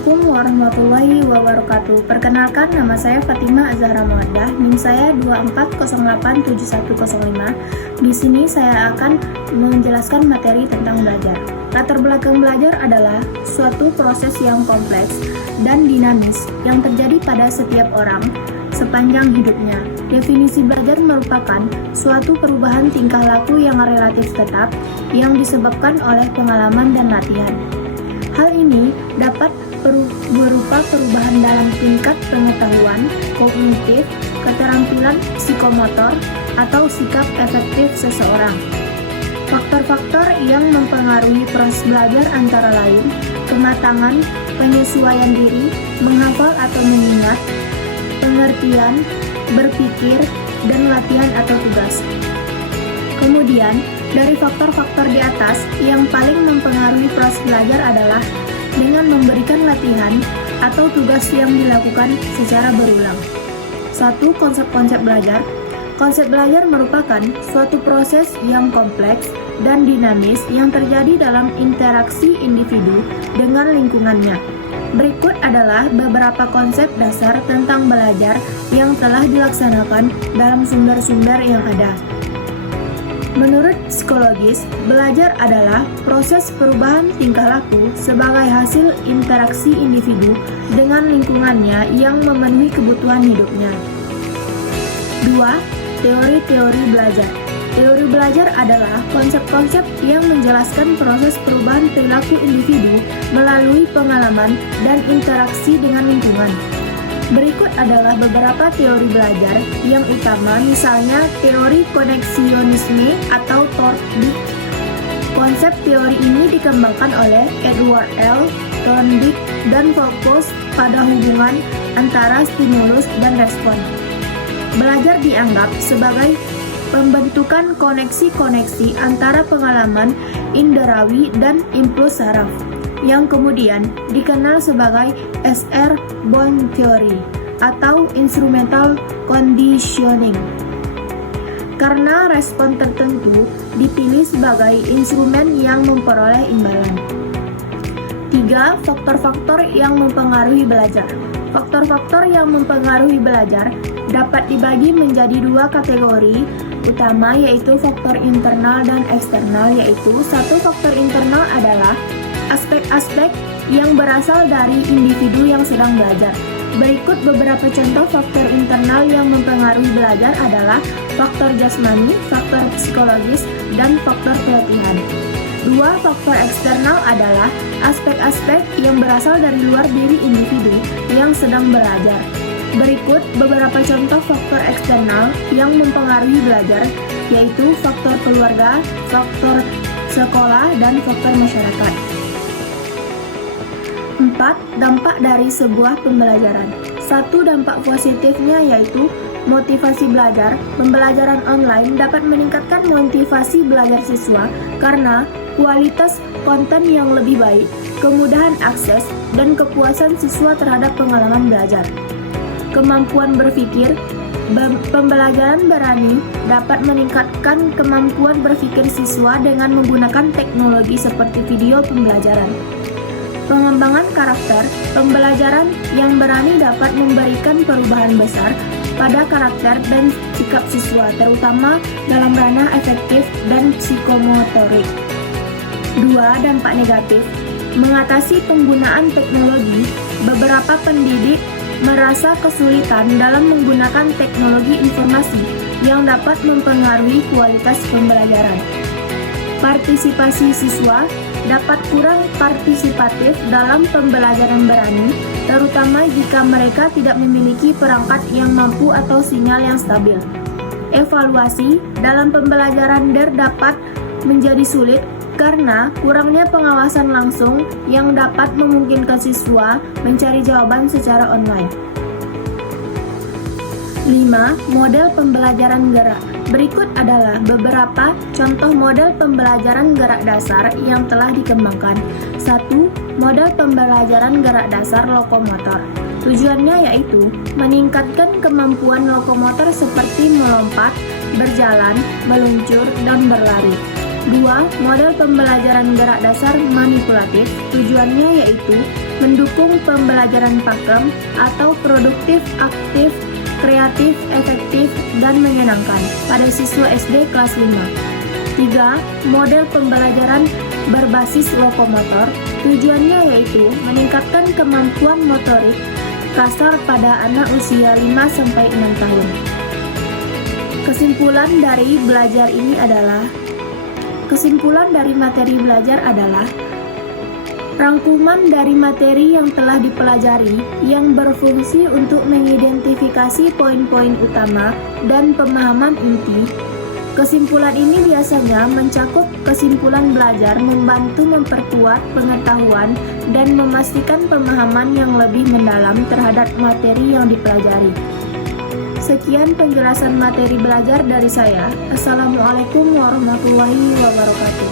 Assalamualaikum warahmatullahi wabarakatuh. Perkenalkan, nama saya Fatimah Azahra Mawaddah, NIM saya 24087105. Di sini saya akan menjelaskan materi tentang belajar. Latar belakang belajar adalah suatu proses yang kompleks dan dinamis yang terjadi pada setiap orang sepanjang hidupnya. Definisi belajar merupakan suatu perubahan tingkah laku yang relatif tetap yang disebabkan oleh pengalaman dan latihan. Hal ini dapat berupa perubahan dalam tingkat pengetahuan, kognitif, keterampilan psikomotor, atau sikap efektif seseorang. Faktor-faktor yang mempengaruhi proses belajar antara lain kematangan, penyesuaian diri, menghafal atau mengingat, pengertian, berpikir, dan latihan atau tugas. Kemudian, dari faktor-faktor di atas, yang paling mempengaruhi proses belajar adalah dengan memberikan latihan atau tugas yang dilakukan secara berulang. 1. Konsep-konsep belajar. Konsep belajar merupakan suatu proses yang kompleks dan dinamis yang terjadi dalam interaksi individu dengan lingkungannya. Berikut adalah beberapa konsep dasar tentang belajar yang telah dilaksanakan dalam sumber-sumber yang ada. Menurut psikologis, belajar adalah proses perubahan tingkah laku sebagai hasil interaksi individu dengan lingkungannya yang memenuhi kebutuhan hidupnya. 2. Teori-teori belajar. Teori belajar adalah konsep-konsep yang menjelaskan proses perubahan perilaku individu melalui pengalaman dan interaksi dengan lingkungan. Berikut adalah beberapa teori belajar yang utama, misalnya teori koneksionisme atau Thorndike. Konsep teori ini dikembangkan oleh Edward L. Thorndike dan fokus pada hubungan antara stimulus dan respon. Belajar dianggap sebagai pembentukan koneksi-koneksi antara pengalaman inderawi dan impuls saraf, yang kemudian dikenal sebagai S.R. Bohm Theory atau Instrumental Conditioning. Karena respon tertentu dipilih sebagai instrumen yang memperoleh imbalan. 3. Faktor-faktor yang mempengaruhi belajar. Faktor-faktor yang mempengaruhi belajar dapat dibagi menjadi dua kategori utama, yaitu faktor internal dan eksternal. Yaitu, satu, faktor internal adalah aspek-aspek yang berasal dari individu yang sedang belajar. Berikut beberapa contoh faktor internal yang mempengaruhi belajar adalah faktor jasmani, faktor psikologis, dan faktor pelatihan. 2. Faktor eksternal adalah aspek-aspek yang berasal dari luar diri individu yang sedang belajar. Berikut beberapa contoh faktor eksternal yang mempengaruhi belajar, yaitu faktor keluarga, faktor sekolah, dan faktor masyarakat. 4. Dampak dari sebuah pembelajaran. 1. Dampak positifnya yaitu motivasi belajar. Pembelajaran online dapat meningkatkan motivasi belajar siswa karena kualitas konten yang lebih baik, kemudahan akses, dan kepuasan siswa terhadap pengalaman belajar. Kemampuan berpikir. Pembelajaran berani dapat meningkatkan kemampuan berpikir siswa dengan menggunakan teknologi seperti video pembelajaran. Pengembangan karakter. Pembelajaran yang berani dapat memberikan perubahan besar pada karakter dan sikap siswa, terutama dalam ranah efektif dan psikomotorik. 2. Dampak negatif. Mengatasi penggunaan teknologi. Beberapa pendidik merasa kesulitan dalam menggunakan teknologi informasi yang dapat mempengaruhi kualitas pembelajaran. Partisipasi siswa dapat kurang partisipatif dalam pembelajaran berani, terutama jika mereka tidak memiliki perangkat yang mampu atau sinyal yang stabil. Evaluasi dalam pembelajaran dapat menjadi sulit karena kurangnya pengawasan langsung yang dapat memungkinkan siswa mencari jawaban secara online. 5. Model pembelajaran gerak. Berikut adalah beberapa contoh model pembelajaran gerak dasar yang telah dikembangkan. 1. Model pembelajaran gerak dasar lokomotor. Tujuannya yaitu meningkatkan kemampuan lokomotor seperti melompat, berjalan, meluncur, dan berlari. 2. Model pembelajaran gerak dasar manipulatif. Tujuannya yaitu mendukung pembelajaran pakem atau produktif, aktif, kreatif, efektif, dan menyenangkan pada siswa SD kelas 5. 3. Model pembelajaran berbasis lokomotor, tujuannya yaitu meningkatkan kemampuan motorik kasar pada anak usia 5-6 tahun. Kesimpulan dari materi belajar adalah rangkuman dari materi yang telah dipelajari yang berfungsi untuk mengidentifikasi poin-poin utama dan pemahaman inti. Kesimpulan ini biasanya mencakup kesimpulan belajar, membantu memperkuat pengetahuan dan memastikan pemahaman yang lebih mendalam terhadap materi yang dipelajari. Sekian penjelasan materi belajar dari saya. Assalamualaikum warahmatullahi wabarakatuh.